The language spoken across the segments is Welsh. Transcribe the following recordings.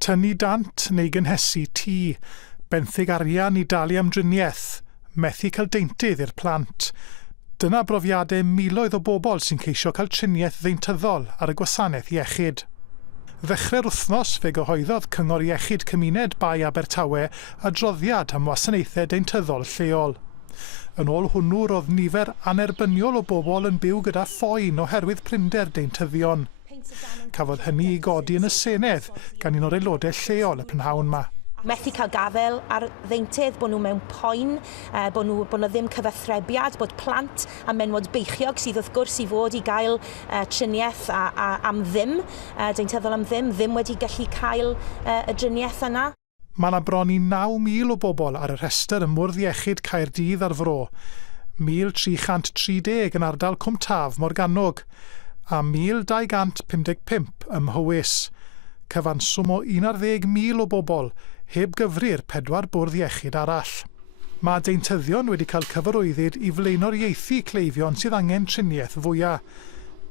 Tynnu dant neu gynhesu tŷ, benthyg arian i dalu am driniaeth, methu cael deintydd i'r plant. Dyna brofiadau miloedd o bobl sy'n ceisio cael triniaeth ddeintyddol ar y gwasanaeth iechyd. Ddechrau'r wythnos fe gyhoeddodd Cyngor Iechyd Cymuned Bai Abertawe adroddiad am wasanaethau deintyddol lleol. Yn ôl hwnnw roedd nifer anerbyniol o bobl yn byw gyda phoen oherwydd prinder deintyddion. Cafodd hynny i godi yn y Senedd gan un o'r aelodau lleol y prynhawn yma. Methu cael gafael ar ddeintydd, bod nhw mewn poen, bod nhw ddim cyfathrebiad, bod plant a menwod beichiog sydd wrth gwrs i fod i gael triniaeth am ddim, deintyddol am ddim wedi gallu cael y driniaeth yna. Mae yna bron i 9,000 o bobl ar y rhestr ym Mwrdd Iechyd Caerdydd ar Fro, 1,330 yn ardal Cwm Taf Morgannwg, a 1,255 ym Mhywys. Cyfanswm o 11,000 o bobl, heb gyfri'r 4 bwrdd iechyd arall. Mae deintyddion wedi cael cyfarwyddyd i flaenoriaethu cleifion sydd angen triniaeth fwyaf.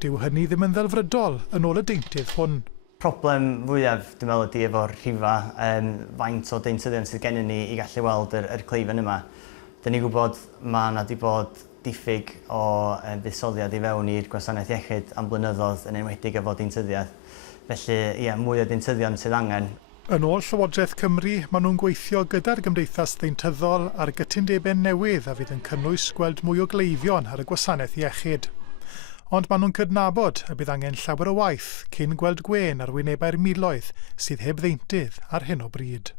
Dyw hynny ddim yn ddelfrydol yn ôl y deintydd hwn. Problem fwyaf, dwi'n meddwl, ydy efo'r rhifa, faint o deintyddion sydd gennym ni i gallu weld yr cleifion yma. Dyn ni'n gwybod mae yna wedi bod diffyg o fuddsoddiad i fewn i'r gwasanaeth iechyd am blynyddoedd yn enwedig efo deintyddiaeth. Felly, mwy o deintyddion sydd angen. Yn ôl Llywodraeth Cymru, maen nhw'n gweithio gyda'r Gymdeithas Deintyddol ar gytundebau newydd a fydd yn cynnwys gweld mwy o gleifion ar y gwasanaeth iechyd. Ond maen nhw'n cydnabod y bydd angen llawer o waith cyn gweld gwên ar wynebau'r miloedd sydd heb ddeintydd ar hyn o bryd.